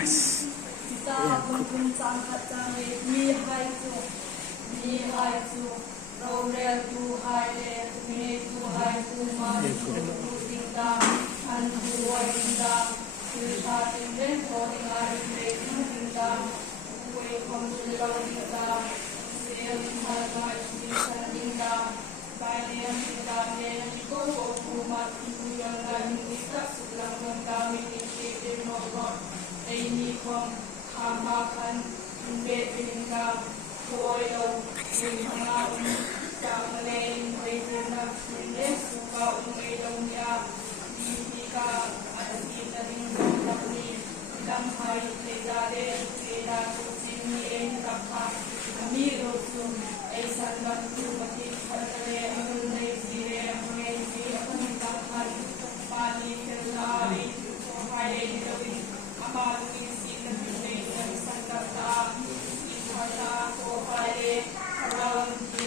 kita pun sangkat kami di hai tu Romel tu hai le mine tu hai tu ma tu tingga an tu tingga kita tinggal holding our relation tingga we come to the tingga sel harga tingga kalian tingga ne ko kuma tu yang lain kita sudah kami di nomor ini kom hamakan tingga koyo Jangan lain berita sudah suka umumnya jika ada kita tinggal kami dalam hari terjadi kita sini dapat kami rosun esan bantu bagi perkara mengenai sire mengenai apa dapat pagi terjadi hari ini apa isi lebih esan dapat kita hari around the